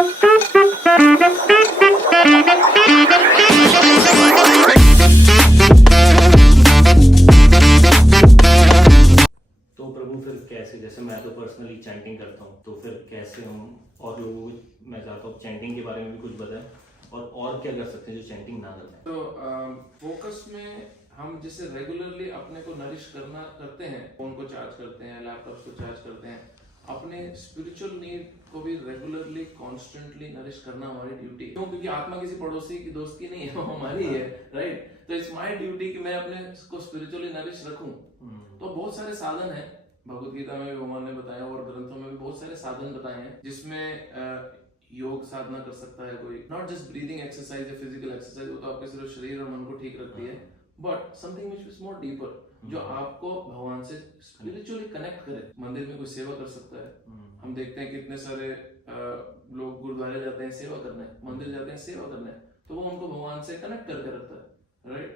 तो प्रभु फिर कैसे, जैसे मैं तो पर्सनली चैंटिंग करता हूँ, तो फिर कैसे हम और लोगों को, मैं चाहता हूँ चैंटिंग के बारे में भी कुछ बताएं और क्या कर सकते हैं जो चैंटिंग ना करें। तो फोकस में हम जैसे रेगुलरली अपने को नरिश करते हैं, फोन को चार्ज करते हैं, लैपटॉप को चार्ज करते हैं, अपने स्पिरिचुअल नीड को भी रेगुलरली कॉन्स्टेंटली नरिश करना हमारी ड्यूटी। क्यों? क्योंकि आत्मा किसी पड़ोसी की दोस्त की नहीं है, वो हमारी है, राइट? तो इट्स माय ड्यूटी कि मैं अपने को स्पिरिचुअली नरिश रखूं। तो बहुत सारे साधन हैं, भगवत गीता में भी भगवान ने बताया और ग्रंथों में भी बहुत सारे साधन बताए हैं, जिसमें योग साधना कर सकता है कोई, नॉट जस्ट ब्रीदिंग एक्सरसाइज या फिजिकल एक्सरसाइज, वो तो आपके सिर्फ शरीर और मन को ठीक रखती है, but something which is more deeper, जो आपको भगवान से स्पिरिचुअली कनेक्ट करे। मंदिर में कोई सेवा कर सकता है, हम देखते हैं कितने सारे लोग गुरुद्वारे जाते हैं सेवा करने, मंदिर जाते हैं सेवा करने, तो वो उनको भगवान से कनेक्ट करके रखता है, राइट?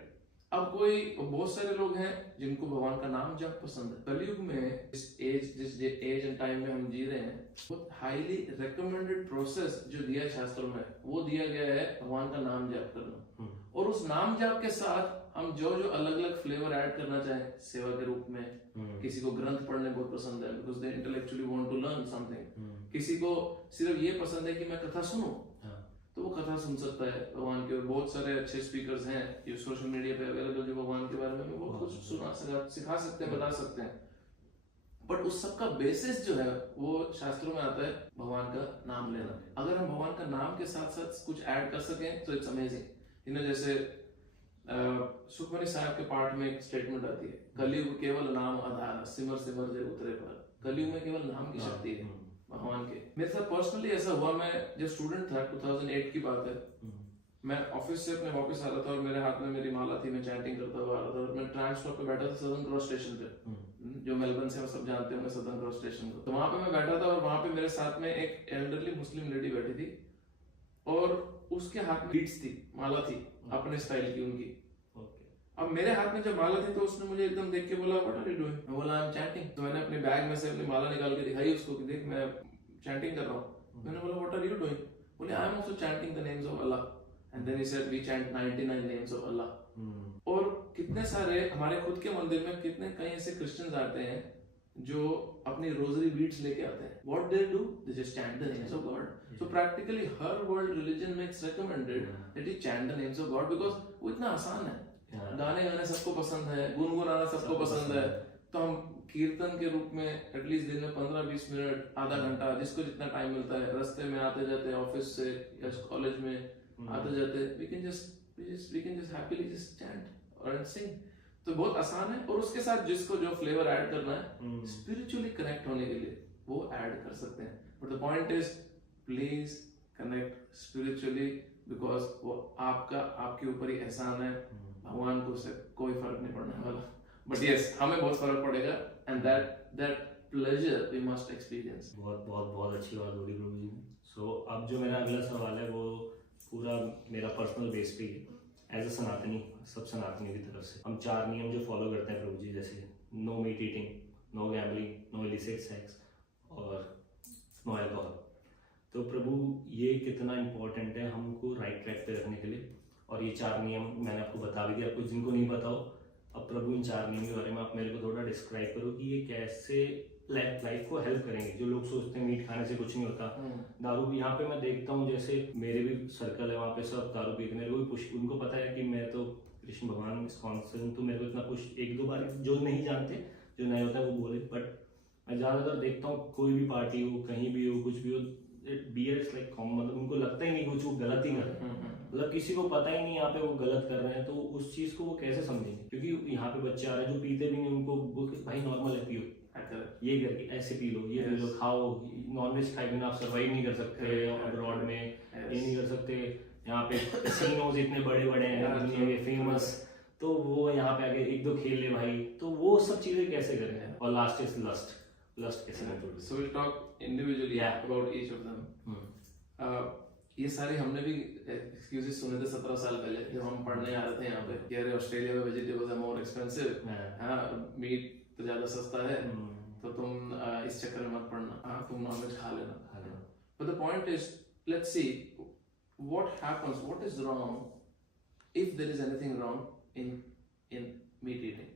अब बहुत सारे लोग हैं जिनको भगवान का नाम जप पसंद है। कलयुग में जिस एज एंड टाइम में हम जी रहे हैं, बहुत हाईली रिकमेंडेड प्रोसेस जो दिया है शास्त्रों में, वो दिया गया है भगवान का नाम जप करना। और उस नाम जप के साथ हम जो अलग अलग फ्लेवर ऐड करना चाहें सेवा के रूप में, किसी को ग्रंथ पढ़ने बहुत पसंद है because they intellectually want to learn something, किसी को सिर्फ ये पसंद है कि मैं कथा सुनूं, तो वो कथा सुन सकता है भगवान के। और बहुत सारे अच्छे स्पीकर्स हैं जो सोशल मीडिया पे अवेलेबल, जो भगवान के बारे में बहुत कुछ सिखा सकते हैं, बता सकते हैं। बट उस सब का बेसिस जो है वो शास्त्रों में आता है भगवान का नाम लेना। अगर हम भगवान का नाम के साथ साथ कुछ ऐड कर सकें तो इट्स अमेजिंग। जैसे सुखमनी साहब के पाठ में एक स्टेटमेंट आती है, कलयुग केवल नाम आधार, सिमर सिमर जे उतरे पर। कलयुग में केवल नाम की शक्ति है भगवान के। मेरे साथ पर्सनली ऐसा हुआ, मैं जब स्टूडेंट था, 2008 की बात है, मैं ऑफिस से अपने वापस आ रहा था और मेरे हाथ में मेरी माला थी, मैं चैंटिंग करता हुआ आ रहा था और मैं ट्रांस स्टॉप पे बैठा था सदर्न क्रॉस स्टेशन पे, जो मेलबर्न से सब जानते होंगे सदर्न क्रॉस स्टेशन को। तो वहां पे मैं बैठा था और वहां पे मेरे साथ में एक एल्डरली मुस्लिम लेडी बैठी थी और उसके हाथ में बीट्स थी, माला थी अपने स्टाइल की उनकी। अब मेरे हाथ में जब माला थी तो उसने मुझे एकदम देख के बोला व्हाट आर यू डूइंग? मैं बोला आई एम चैंटिंग। तो मैंने अपने बैग में से अपनी माला निकाल के दिखाई उसको कि देख मैं चैंटिंग कर रहा हूँ। मैंने बोला व्हाट आर यू डूइंग? बोले I am also chanting the names of Allah. And then he said we chant 99 names of Allah. और कितने सारे हमारे खुद के मंदिर में कितने कई ऐसे क्रिश्चियंस आते हैं जो अपनी रोजरी बीट्स लेके आते हैं। What they do? They just chant the names of God. So practically her world religion makes recommended that you chant the names of God because वो इतना आसान है। गाने सबको पसंद है, गुनगुनाना सबको पसंद है, तो हम कीर्तन के रूप में एटलीस्ट दिन में 15-20 मिनट, आधा घंटा, जिसको जितना टाइम मिलता है, रास्ते में आते जाते, ऑफिस से या कॉलेज में आते जाते, we can just happily just chant और sing। तो बहुत आसान है। और उसके साथ जिसको जो फ्लेवर ऐड करना है स्पिरिचुअली कनेक्ट होने के लिए, वो ऐड कर सकते हैं। But the point is please connect spiritually, because वो आपके ऊपर ही एहसान है, भगवान को उससे कोई फर्क नहीं पड़ने वाला। बट यस, हमें बहुत फर्क पड़ेगा and that pleasure we must experience. बहुत बहुत बहुत अच्छी बात बोली प्रभु जी ने। सो अब जो मेरा अगला सवाल है वो पूरा मेरा पर्सनल बेस पे है। एज अ सनातनी, सब सनातनी की तरफ से हम 4 नियम जो फॉलो करते हैं प्रभु जी, जैसे no meat eating, no gambling, no illicit sex और नो अल्कोहल। तो प्रभु ये कितना इम्पोर्टेंट है हमको राइट ट्रैक पे रखने के लिए। और ये 4 नियम मैंने आपको बता भी दिया, कुछ जिनको नहीं पता हो, अब प्रभु इन 4 नियम के बारे में आप मेरे को थोड़ा डिस्क्राइब करो कि ये कैसे लाइफ को हेल्प करेंगे। जो लोग सोचते हैं मीट खाने से कुछ नहीं होता, दारू भी, यहाँ पे मैं देखता हूँ जैसे मेरे भी सर्कल है वहाँ पे सब दारू पीते, मेरे को भी पुश, उनको पता है कि मैं तो कृष्ण भगवान स्पॉन्सर, तो मेरे को इतना पुश 1-2 बार जो नहीं जानते, जो नहीं होता है वो बोले। बट मैं ज़्यादातर देखता हूँ कोई भी पार्टी हो, कहीं भी हो, कुछ भी हो, बियर इज लाइक कॉमन, मतलब उनको लगता ही नहीं कुछ वो गलत ही कर रहे हैं, मतलब किसी को पता ही नहीं यहाँ पे वो गलत कर रहे हैं। तो उस चीज को वो कैसे समझेंगे? क्योंकि यहाँ पे बच्चे आ रहे हैं जो पीते भी नहीं, उनको भाई नॉर्मल है, पियो, ये करके ऐसे पी लो, ये पी लो, खाओ, नॉनवेज खाए बिना आप सर्वाइव नहीं कर सकते अब्रॉड में, ये नहीं कर सकते। यहाँ पे कैसीनोज इतने बड़े बड़े हैं दुनिया के फेमस, तो वो यहाँ पे आके 1-2 खेल ले भाई, तो वो सब चीजें कैसे करें? और लास्ट इज लस्ट कैसे control? So will talk individually about each of them. ये सारे हमने भी एक्सक्यूजेस सुने थे 17 साल पहले जब हम पढ़ने आ रहे थे यहाँ पे, कि अरे ऑस्ट्रेलिया में vegetables are more expensive, meat तो ज्यादा सस्ता है, तो तुम इस चक्कर में मत पड़ना, तुम नॉनवेज खा लेना। But the point is let's see what happens, what is wrong, if there is anything wrong in meat eating.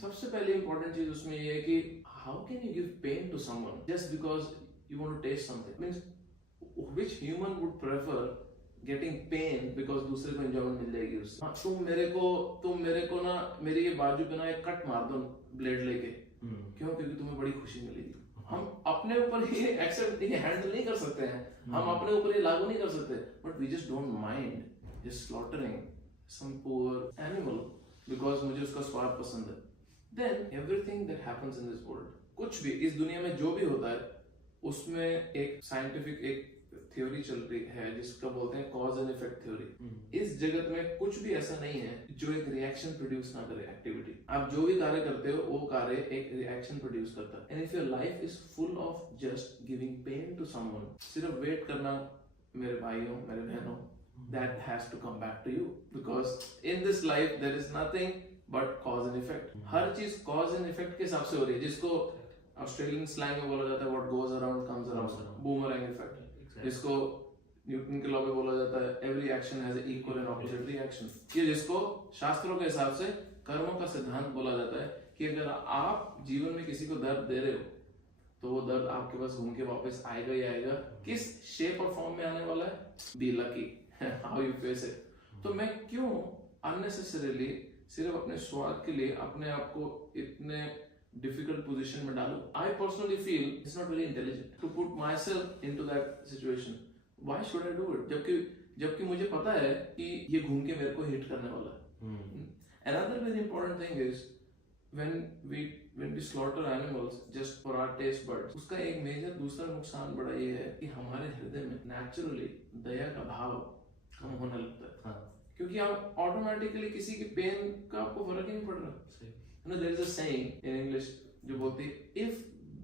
सबसे पहले important चीज उसमें ये है कि how can you give pain to someone just because you want to taste something? Means which human would prefer getting pain because दूसरे को enjoyment मिल जाएगी उससे? हाँ, तुम मेरे को ना मेरी ये बाजू पे ना एक कट मार दो ब्लेड लेके, क्यों? क्योंकि तुम्हें बड़ी खुशी मिलेगी। हम अपने ऊपर ये एक्सेप्ट नहीं, हैंडल नहीं कर सकते हैं, हम अपने ऊपर ये लागू नहीं कर सकते, but we just don't mind just slaughtering some poor animal because मुझे उसका स्वाद पसंद है। Then everything that happens in this world, कुछ भी इस दुनिया में जो भी होता है उसमें एक साइंटिफिक एक थ्योरी चल रही है जिसका बोलते हैं कॉज एंड इफेक्ट थ्योरी। इस जगत में कुछ भी ऐसा नहीं है जो एक रिएक्शन प्रोड्यूस ना करे। एक्टिविटी आप जो भी कार्य करते हो वो कार्य एक रिएक्शन प्रोड्यूस करता है। And if your life is full of just giving pain to someone, सिर्फ वेट करना मेरे भाइयों मेरे बहनों, that has to come back to you because in this life there is nothing but cause and effect। हर चीज cause and effect के हिसाब से हो रही है, जिसको ऑस्ट्रेलियन स्लैंग में बोला जाता है what goes around comes around, boomerang effect, जिसको न्यूटन के लॉ में बोला जाता है every action has an equal and opposite reaction। ये जिसको शास्त्रों के हिसाब से कर्मों का सिद्धांत बोला जाता है कि अगर आप जीवन में किसी को दर्द दे रहे हो तो वो दर्द आपके पास घूम के वापस आएगा ही आएगा। किस शेप और फॉर्म में आने वाला है? Be lucky how you face it. तो मैं क्यों अननेसेसरीली सिर्फ अपने स्वाद के लिए अपने आप को इतने डिफिकल्ट पोजीशन में डालूं? I personally feel it's not very intelligent to put myself into that situation. Why should I do it जबकि मुझे पता है कि ये घूम के मेरे को हिट करने वाला है। Another very important thing is when we slaughter animals just for our taste buds, उसका एक मेजर दूसरा नुकसान बड़ा ये है कि हमारे हृदय में नेचुरली दया का भाव कम होने लगता है। हाँ। क्योंकि आप ऑटोमेटिकली किसी की पेन का आपको फर्क ही नहीं पड़ रहा। There is a saying in English जो बोलती है if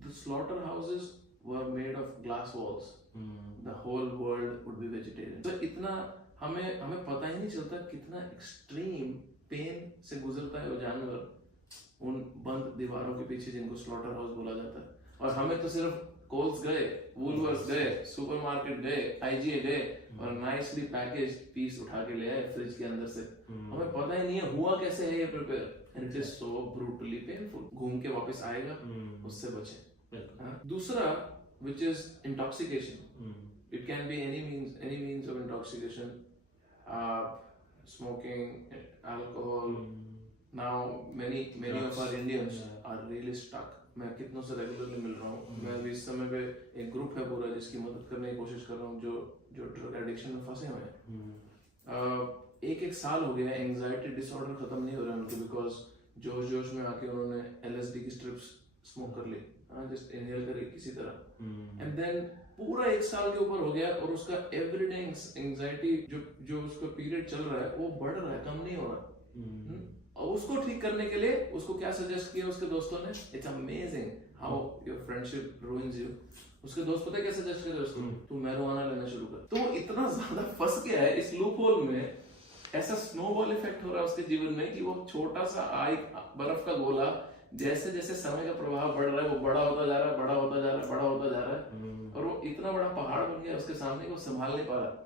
the slaughterhouses were made of glass walls, the whole world would be vegetarian। तो इतना हमें पता ही नहीं चलता कितना एक्सट्रीम पेन से गुजरता है वो जानवर उन बंद दीवारों के पीछे जिनको स्लॉटर हाउस बोला जाता है। और हमें तो सिर्फ कोल्स गए, वुलवर्स गए, सुपरमार्केट गए, आईजीए गए और नाइसली पैकेज पीस उठा के ले आए फ्रिज के अंदर से। हमें पता ही नहीं है हुआ कैसे है ये prepare, and it is so brutally painful. घूम के वापस आएगा, उससे बचे। दूसरा which is intoxication, it can be any means of intoxication, smoking, alcohol। Now many of our Indians are really stuck। मैं कितनों से रेगुलरली मिल रहा हूँ। मैं अभी इस समय पे एक ग्रुप है पूरा जिसकी मदद करने की कोशिश कर रहा हूँ जो ड्रग एडिक्शन में फंसे हुए हैं। एक साल हो गया एंजाइटी डिसऑर्डर खत्म नहीं हो रहा उनके, बिकॉज जोश में आके उन्होंने LSD की स्ट्रिप्स स्मोक कर ली, जस्ट इनहेल करे किसी तरह, एंड देन पूरा एक साल के ऊपर हो गया और उसका एवरीडे एंजाइटी जो उसका पीरियड चल रहा है वो बढ़ रहा है, कम नहीं हो रहा। और उसको ठीक करने के लिए उसको क्या सजेस्ट किया उसके दोस्तों ने? It's amazing how your friendship ruins you. उसके दोस्त पता है क्या सजेस्ट करे उसको? तू मैरिजुआना लेना शुरू कर। तो इतना ज्यादा फंस गया है इस लूप होल में, ऐसा स्नोबॉल इफेक्ट हो रहा है उसके जीवन में कि वो छोटा सा बर्फ का गोला जैसे जैसे समय का प्रभाव बढ़ रहा है वो बड़ा होता जा रहा है, बड़ा होता जा रहा है, बड़ा होता जा रहा है, और वो इतना बड़ा पहाड़ बन गया उसके सामने कि वो संभाल नहीं पा रहा।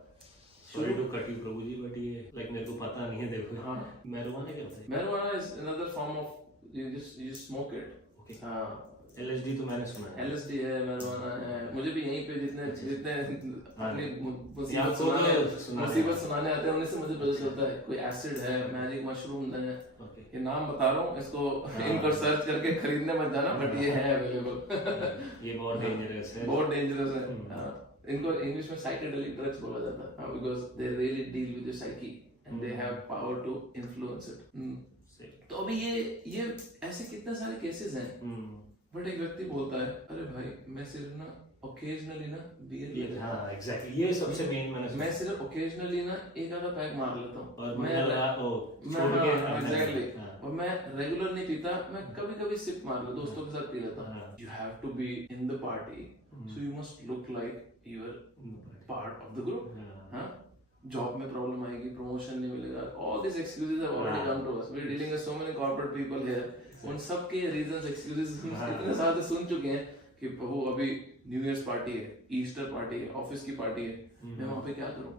Sorry to cut you Prabhu ji, but ये like मेरे को पता नहीं है। देखो हाँ, marijuana क्या होता है? Marijuana is another form of you just smoke it। Okay। हाँ, LSD तो मैंने सुना है। LSD है, marijuana है, मुझे भी यहीं पे जितने अपनी मुसीबत सुनाने आते हैं उन्हीं से मुझे पता चलता है। कोई एसिड है, मैजिक मशरूम है, ये नाम बता रहा हूँ, इसको इन पर सर्च करके खरीदने मत जाना, बट ये है अवेलेबल। ये बहुत डेंजरस है, बहुत डेंजरस है। इनको इंग्लिश में साइकेडेलिक ड्रग्स बोला जाता है, because they really deal with your psyche and they have power to influence it. तो अभी ये ऐसे कितने सारे केसेस हैं, बट एक व्यक्ति बोलता है अरे भाई मैं सिर्फ ना ओकेजनली ना बियर लेता हूं। हां एग्जैक्टली, ये सबसे मेन मैं सिर्फ ओकेजनली ना एक आधा पैक मार लेता हूं, और मैं छोड़ के एग्जैक्टली, और मैं रेगुलर नहीं पीता, मैं कभी-कभी सिप मार लेता, दोस्तों के साथ पी लेता हूं। You have to be in the party, so you must look like you are part of the group. हां, जॉब में प्रॉब्लम आएगी, प्रमोशन नहीं मिलेगा, all this excuses have already come to us. We are dealing with so many corporate people here, उन सब के reasons excuses इतने सारे सुन चुके हैं कि प्रभु अभी न्यू ईयर्स पार्टी है, ईस्टर पार्टी है, ऑफिस की पार्टी है, मैं वहां पे क्या करूं?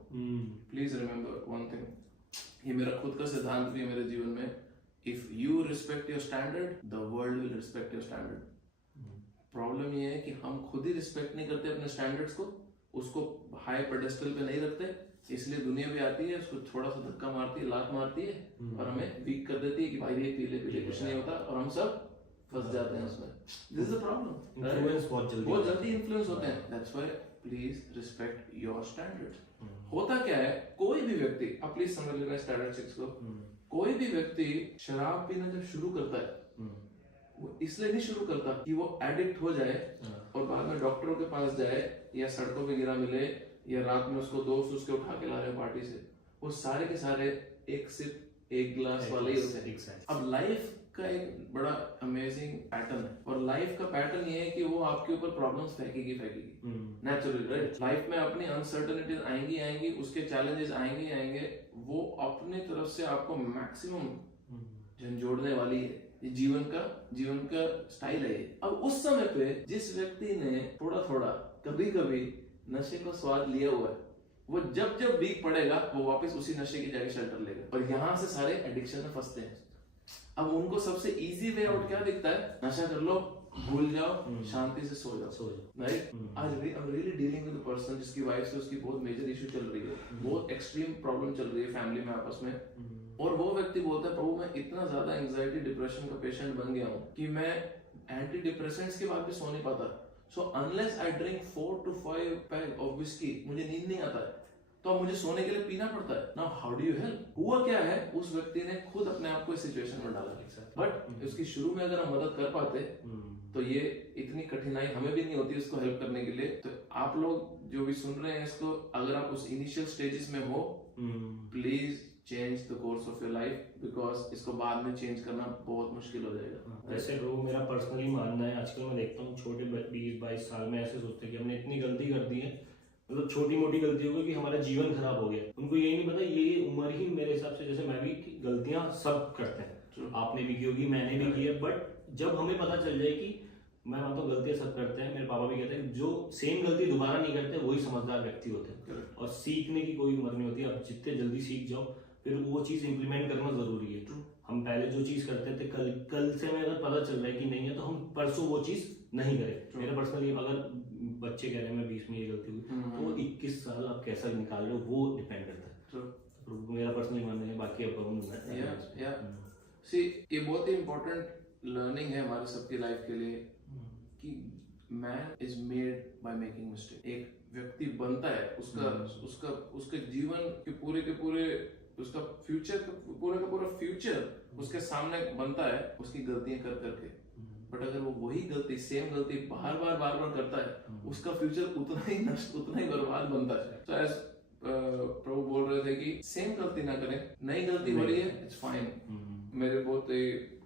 प्लीज रिमेम्बर वन थिंग, ये मेरा खुद का सिद्धांत भी है मेरे जीवन में, if you respect your standard the world will respect your standard. Problem ये है कि हम खुद ही रिस्पेक्ट नहीं करते अपने स्टैंडर्ड्स को, उसको हाई पेडेस्टल पे नहीं रखते, इसलिए दुनिया भी आती है, उसको थोड़ा सा धक्का मारती है, लात मारती है और हमें वीक कर देती है कि भाई ये पीले पीले कुछ नहीं होता, और हम सब फंस जाते हैं उसमें। This is the problem, influence बहुत जल्दी इन्फ्लुएंस होते हैं। That's why please respect your standards. होता क्या है, कोई भी व्यक्ति, आप प्लीज समझ लेना स्टैंडर्ड 6 को, कोई भी व्यक्ति शराब पीना जब शुरू करता है, वो इसलिए नहीं शुरू करता कि वो एडिक्ट हो जाए और बाद में डॉक्टरों के पास जाए या सड़कों पे गिरा मिले या रात में उसको दोस्त उसके उठा के ला रहे पार्टी से। वो सारे के सारे एक सिप एक गिलास वाले ही होते हैं। अब लाइफ का एक बड़ा अमेजिंग पैटर्न है, और लाइफ का पैटर्न ये है कि वो आपके ऊपर प्रॉब्लम्स फेंकेगी नेचुरली, राइट? लाइफ में अपनी अनसर्टेनिटीज आएंगी, उसके चैलेंजेस आएंगे, वो अपने तरफ से आपको मैक्सिमम झंझोड़ने वाली है। ये जीवन का स्टाइल है। अब उस समय पे जिस व्यक्ति ने थोड़ा कभी नशे का स्वाद लिया हुआ है, वो जब वीक पड़ेगा वो वापस उसी नशे की जगह शेल्टर लेगा, और यहाँ से सारे एडिक्शन में फंसते हैं। अब उनको सबसे इजी वे आउट क्या दिखता है? नशा कर लो, भूल जाओ, शांति से सो जाओ, राइट? आज I am really dealing with a person जिसकी वाइफ से उसकी बहुत मेजर इशू चल रही है, बहुत एक्सट्रीम प्रॉब्लम चल रही है फैमिली में आपस में, और वो व्यक्ति बोलता है प्रभु मैं इतना ज्यादा एंजाइटी डिप्रेशन का पेशेंट बन गया हूँ कि मैं एंटी डिप्रेसेंट्स के बाद भी सो नहीं पाता। So unless I drink 4 to 5 peg of whisky, मुझे नींद नहीं आता है, तो अब मुझे सोने के लिए पीना पड़ता है। Now how do you help? हुआ क्या है, उस व्यक्ति ने खुद अपने आप को इस सिचुएशन में डाला। बट उसकी शुरू में अगर हम मदद कर पाते तो ये इतनी कठिनाई हमें भी नहीं होती उसको हेल्प करने के लिए। तो आप लोग जो भी सुन रहे हैं इसको, अगर आप उस इनिशियल स्टेजेस में हो, please change the course of your life, because इसको बाद में चेंज करना बहुत मुश्किल हो जाएगा। वैसे लोग, मेरा पर्सनली मानना है, आजकल मैं देखता हूँ छोटे 20-22 साल में ऐसे सोचते हैं कि हमने इतनी गलती कर दी है, मतलब छोटी मोटी गलती हो गई कि हमारा जीवन खराब हो गया। उनको ये नहीं पता ये उम्र ही मेरे हिसाब से, जैसे मैं भी, गलतियां सब करते हैं, आपने भी की होगी, मैंने भी की है, बट जब हमें पता चल जाए कि मैं मानता हूँ गलतियां सब करते हैं, मेरे पापा भी कहते हैं जो सेम गलती दोबारा नहीं करते वही समझदार व्यक्ति होते हैं, और सीखने की कोई उम्र नहीं होती। आप जितने जल्दी सीख जाओ, फिर वो चीज इंप्लीमेंट करना जरूरी है। हम पहले जो चीज करते थे, कल से हमें अगर पता चल रहा है कि नहीं है, तो हम परसों वो चीज नहीं करें। मेरा पर्सनली, अगर बच्चे कह रहे हैं मैं 20 में ये गलती हुई, तो 21 साल आप कैसा निकाल रहे हो वो डिपेंड करता है। मेरा पर्सनली मानना है, बाकी अब सी ये बहुत ही इम्पोर्टेंट लर्निंग है हमारे सबकी लाइफ के लिए कि man is made by making mistake. एक व्यक्ति बनता है, उसके जीवन के पूरे उसका फ्यूचर का पूरा फ्यूचर उसके सामने बनता है उसकी गलतियां कर करके। बट अगर वो वही गलती, सेम गलती बार बार करता है, उसका फ्यूचर उतना ही नष्ट, उतना ही बर्बाद बनता है। तो एज प्रभु बोल रहे थे कि सेम गलती ना करें, नई गलती हो रही है, इट्स फाइन। मेरे बहुत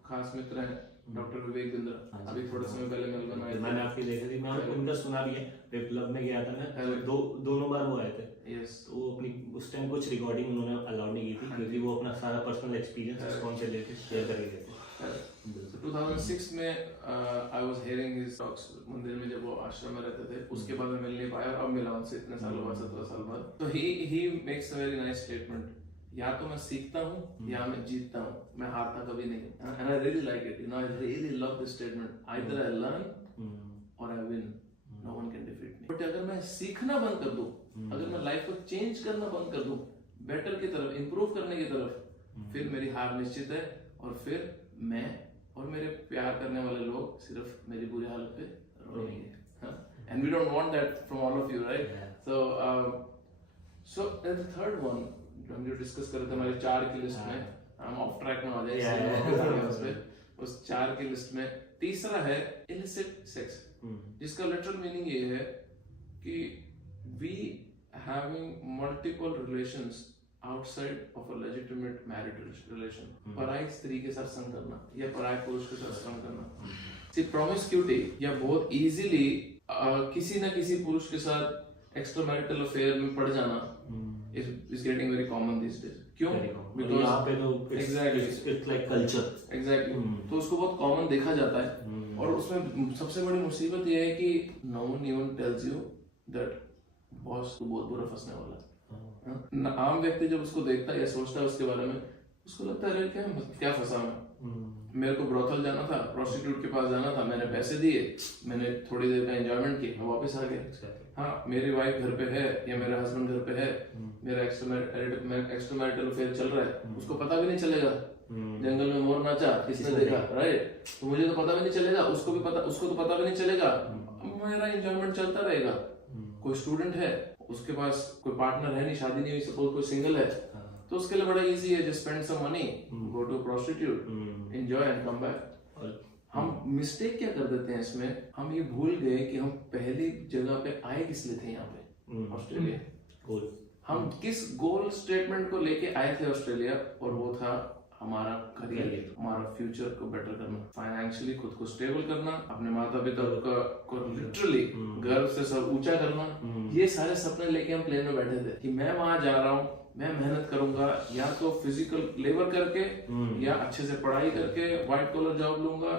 खास मित्र हैं डॉक्टर विवेक बिंद्रा, अभी थोड़े समय पहले मेलबर्न आए थे, मैंने आपकी देखी थी, मैं उनका सुना भी है, वेब क्लब में गया था मैं, दोनों बार वो आए थे। यस, तो वो अपनी उस टाइम कुछ रिकॉर्डिंग उन्होंने अलाउड नहीं की थी, क्योंकि वो अपना सारा पर्सनल एक्सपीरियंस कौन से लेके शेयर कर रहे थे। 2006 में I was hearing his talks मंदिर में, जब वो आश्रम में रहते थे, उसके बाद मैं मिल नहीं पाया, अब मिला उनसे इतने सालों बाद, 17 साल बाद। तो he makes a very nice statement, या तो मैं सीखता हूँ या मैं जीतता हूँ, मैं हारता कभी नहीं। And I really like it, you know, I really love this statement, either I learn or I win, no one can defeat me. But अगर मैं सीखना बंद कर दूं, अगर मैं लाइफ को चेंज करना बंद कर दूं, बेटर की तरफ, इंप्रूव करने की तरफ, फिर मेरी हार निश्चित है, और फिर मैं और मेरे प्यार करने वाले लोग सिर्फ मेरी बुरी हालत पे रोएंगे। And we don't want that from all of you, right? So the third one हम जो डिस्कस कर रहे थे हमारी 4 की लिस्ट में, हम ऑफ ट्रैक में आ जाए, उस 4 की लिस्ट में तीसरा है इलिसिट सेक्स, जिसका लिटरल मीनिंग ये है कि we having multiple relations outside of a legitimate married relation, पराई स्त्री के साथ संग करना या पराई पुरुष के साथ संग करना। सी प्रोमिस्क्यूटी या बहुत इजीली किसी ना किसी पुरुष के साथ एक्स्ट्रा मैरिटल अफेयर में पड़ जाना is getting very common these days. क्यों? Because यहाँ पे तो it's like culture. Exactly. तो उसको बहुत कॉमन देखा जाता है, और उसमें सबसे बड़ी मुसीबत ये है कि no one even tells you that boss तो बहुत बुरा फंसने वाला है। हाँ? आम व्यक्ति जब उसको देखता है या सोचता है उसके बारे में, उसको लगता है अरे क्या फंसा मैं, मेरे को ब्रोथल जाना था, प्रोस्टिट्यूट के पास जाना था, मैंने पैसे दिए, मैंने थोड़ी देर का एंजॉयमेंट की, मैं वापस आ गया। हाँ, मेरी वाइफ घर पे है या मेरा हस्बैंड घर पे है, मेरा एक्स्ट्रामैरिटल अफेयर चल रहा है, उसको पता भी नहीं चलेगा। जंगल में मोर नाचा, किसने देखा, राइट? तो मुझे तो पता भी नहीं चलेगा, उसको तो पता भी नहीं चलेगा, मेरा एंजॉयमेंट चलता रहेगा। कोई स्टूडेंट है, उसके पास कोई पार्टनर है नहीं, शादी नहीं हुई, सपोज कोई सिंगल है, तो उसके लिए बड़ा इजी है, just spend some money, go to prostitute, enjoy and come back. हम मिस्टेक क्या कर देते हैं इसमें, हम ये भूल गए कि हम पहली जगह पे आए किस लिए थे यहाँ पे, ऑस्ट्रेलिया। हम किस गोल स्टेटमेंट को लेके आए थे ऑस्ट्रेलिया, और वो था हमारा करियर, हमारा फ्यूचर को बेटर करना, फाइनेंशियली खुद को स्टेबल करना, अपने माता पिता को लिटरली गर्व से सब ऊंचा करना। ये सारे सपने लेके हम प्लेन में बैठे थे कि मैं वहां जा रहा हूँ, मैं मेहनत करूंगा, या तो फिजिकल लेबर करके या अच्छे से पढ़ाई करके व्हाइट कॉलर जॉब लूंगा,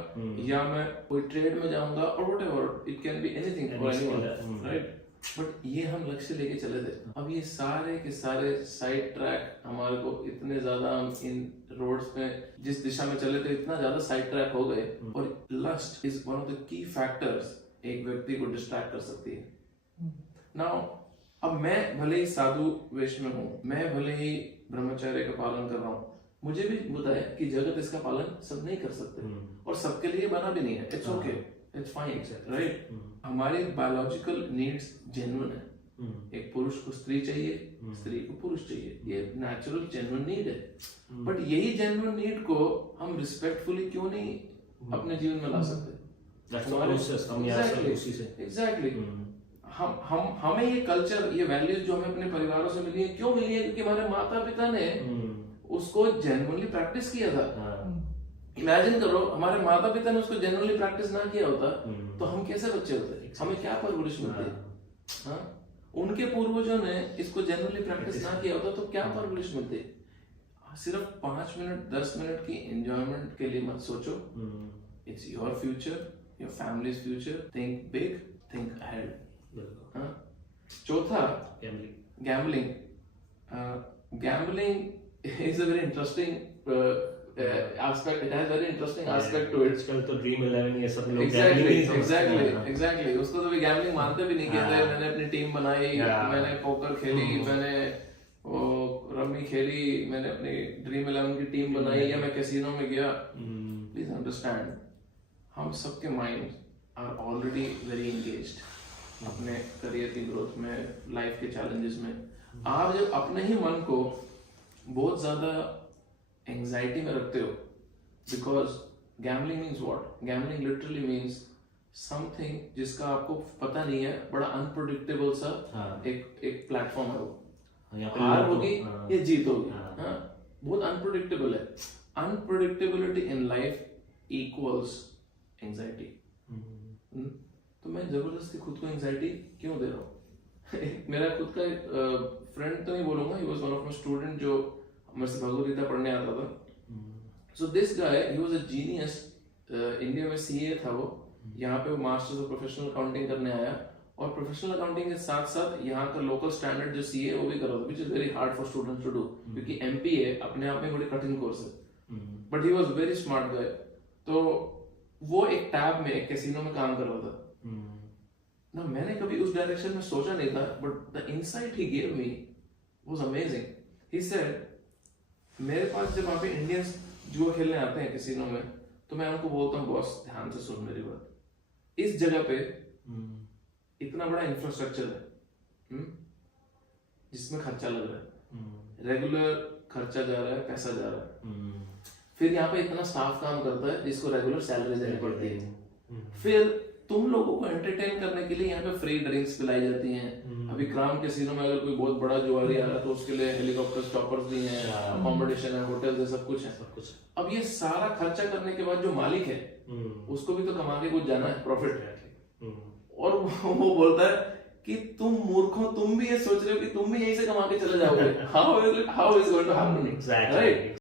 या मैं कोई ट्रेड में जाऊंगा, और whatever it can be anything for anyone, right? But ये हम लक्ष्य लेके चले थे। अब ये सारे के सारे साइड ट्रैक हमारे को इतने ज्यादा, हम इन रोड्स में जिस दिशा में चले थे इतना ज्यादा साइड ट्रैक हो गए, और lust is one of the key factors एक व्यक्ति को डिस्ट्रैक्ट कर सकती है। नाउ अब मैं भले ही साधु वेश में हूँ, मैं भले ही ब्रह्मचर्य का पालन कर रहा हूँ, मुझे भी पता है कि जगत इसका पालन सब नहीं कर सकते, और सबके लिए बना भी नहीं है। It's okay, it's fine, right? हमारी बायोलॉजिकल नीड्स जेन्युइन है। एक पुरुष को स्त्री चाहिए, स्त्री को पुरुष चाहिए, ये नेचुरल जेन्युइन नीड है। बट यही जेन्युइन नीड को हम रिस्पेक्टफुली क्यों नहीं अपने जीवन में ला सकते? एग्जैक्टली। हमें ये कल्चर, ये वैल्यूज जो हमें अपने परिवारों से मिली है, क्यों मिली है? क्योंकि हमारे माता पिता ने उसको जेन्युइनली प्रैक्टिस किया था। इमेजिन करो, हमारे माता पिता ने उसको जेन्युइनली प्रैक्टिस ना किया होता तो हम कैसे बच्चे होते, हमें क्या परवरिश मिलती? हाँ, उनके पूर्वजों ने इसको जेन्युइनली प्रैक्टिस ना किया होता तो क्या परवरिश मिलती? सिर्फ 5 मिनट 10 मिनट की एंजॉयमेंट के लिए मत सोचो। It's your future, your family's future. Think big, think ahead. चौथा, gambling. Gambling is a very interesting aspect. It has very interesting aspect to it. आजकल तो Dream 11 ये सब लोग exactly उसको तो भी गैम्बलिंग मानते भी नहीं। कहते मैंने अपनी टीम बनाई, मैंने पोकर खेली, मैंने रम्मी खेली, मैंने अपनी Dream 11 की टीम बनाई, या मैं कैसीनो में गया। प्लीज अंडरस्टैंड, हम सबके mind are already very engaged अपने करियर की ग्रोथ में, लाइफ के चैलेंजेस में। आप जब अपने ही मन को बहुत ज्यादा एंजाइटी में रखते हो, because gambling means what? Gambling literally means something जिसका आपको पता नहीं है, बड़ा अनप्रेडिक्टेबल सा एक प्लेटफॉर्म है वो। हार होगी या जीत होगी, बहुत अनप्रेडिक्टेबल है। Unpredictability in life equals anxiety. तो मैं जबरदस्ती खुद को एंजाइटी क्यों दे रहा हूँ? मेरा खुद का फ्रेंड तो नहीं बोलूंगा, he was one of my student जो मेरे से भगवद गीता पढ़ने आता था। So this guy, he was a genius. India में सीए था वो, यहाँ पे वो मास्टर्स ऑफ प्रोफेशनल अकाउंटिंग करने आया, और प्रोफेशनल अकाउंटिंग के साथ साथ यहाँ का लोकल स्टैंडर्ड जो सीए वो भी कर रहा था, which is very hard for students to do, क्योंकि एमपीए अपने आप में बड़ी कठिन कोर्स है। But he was very smart guy. तो वो एक टैब में, एक कैसीनो में काम कर रहा था ना। मैंने कभी उस डायरेक्शन में सोचा नहीं था, but the insight he gave me was amazing. He said, मेरे पास जब वहां पे इंडियंस जुआ खेलने आते हैं कैसीनो में, तो मैं उनको बोलता हूँ, बॉस ध्यान से सुन मेरी बात, इस जगह पे इतना बड़ा इंफ्रास्ट्रक्चर है जिसमें खर्चा लग रहा है, रेगुलर खर्चा जा रहा है, पैसा जा रहा है, फिर यहाँ पे इतना स्टाफ काम करता है जिसको रेगुलर सैलरी देनी पड़ती है, फिर तुम लोगों को एंटरटेन करने के लिए यहाँ पे फ्री ड्रिंक्स पिलाई जाती हैं। अभी क्राउन कैसीनो में अगर कोई बहुत बड़ा जुआरी आ रहा है तो उसके लिए हेलीकॉप्टर चॉपर्स भी हैं, अकोमोडेशन है, होटल है, सब कुछ है, सब कुछ। अब ये सारा खर्चा करने के बाद जो मालिक है उसको भी तो कमा के कुछ जाना है, प्रॉफिट। और वो बोलता है कि तुम मूर्खों, तुम भी ये सोच रहे हो कि तुम भी यहीं से कमा के चले जाओगे। How is going to happen, right?